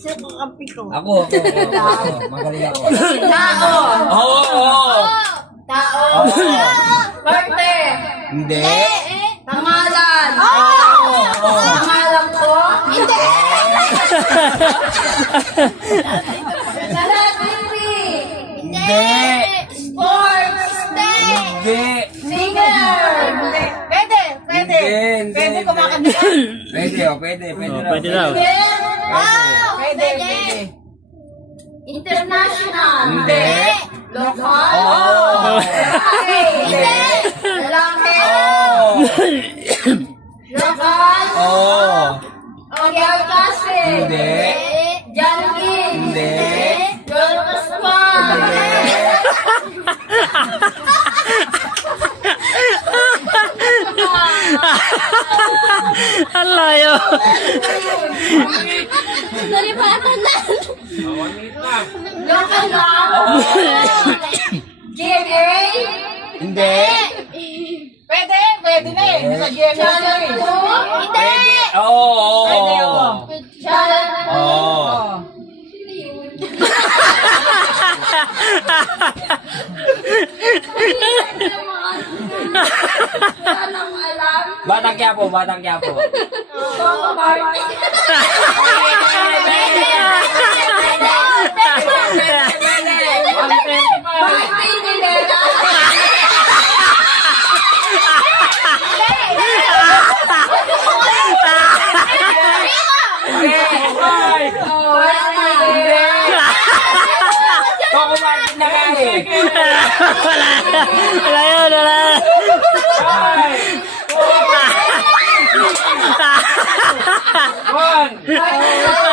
Sino kakampi ko? Ako. Magaling ako. Tao. Oo. Tao. Parte. Hindi. Pangalan. Pangalan ko. Hindi. Celebrity. Hindi. Sports. Hindi. Singer. Pwede. Hindi. Pwede kumakanta. Pwede, pwede. Pwede Oh, raw. pwede daw. Pwede. International. Hindi. Lokal. Oo. Hindi. Lalaki. Oo. Lokal. Oo. Miguel Castro. Hindi. Jankin. Hindi. John Pascual. Ang layo. Dari pa na. Lokal lang. GMA. Hindi. Pwede na eh. Sa GMA. Channel 2. Hindi. Oo. Pwede, oo. Channel Oo. Anong alam? Batang Quiapo, Batang Quiapo. Toto Party. Bakit hindi nila? Coco Martin na nga eh. Wala yun, wala. One.